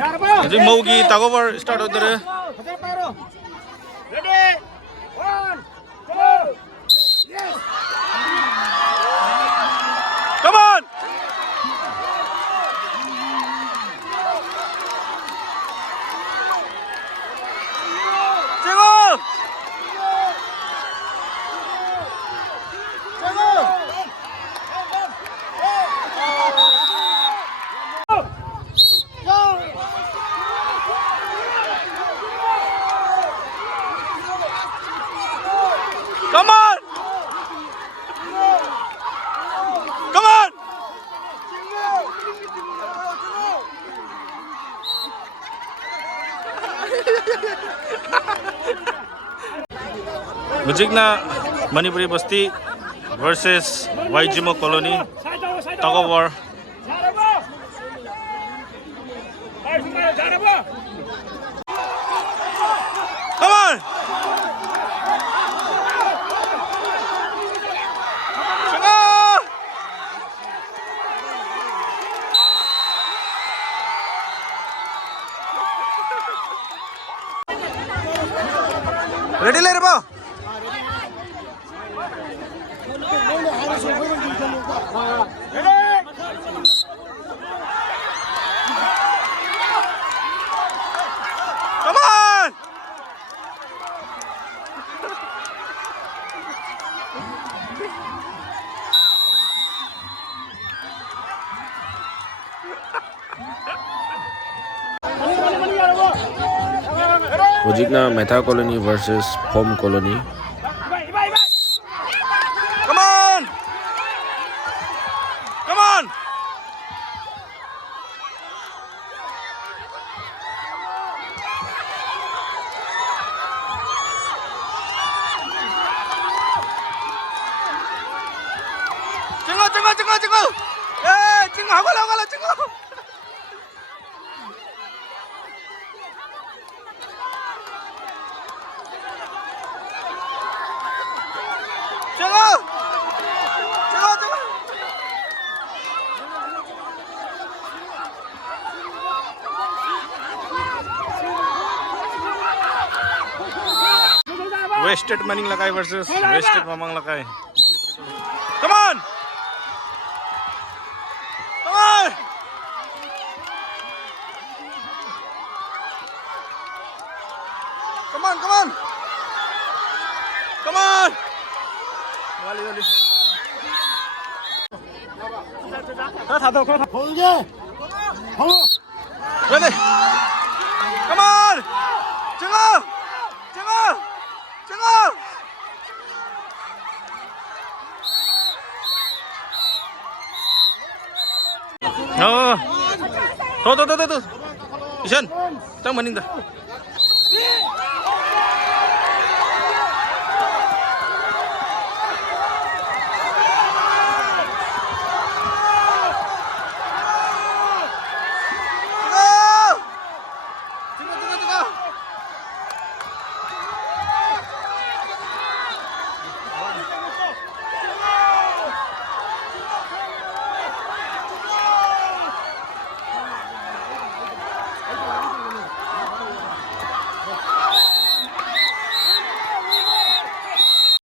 अझै मौगी तग ओभर स्टार्ट हुँदै रह्यो Come on! Come on! Come on! Mujigna Manipuri Basti versus Waijimo Colony tug of war. Come on! Ready ले रे बा Come on! Ujigna Meta Colony versus Home Colony. Come on! Come on! 찍어! 예, 찍어 하고 나가라 찍어! Wasted Manning Lakai versus Wasted Mamang Lakai. Come on! Come on! Come on, come on! Come on! Wali. Ready? Come on! Jango! 더. 이션, 짱 맞는다.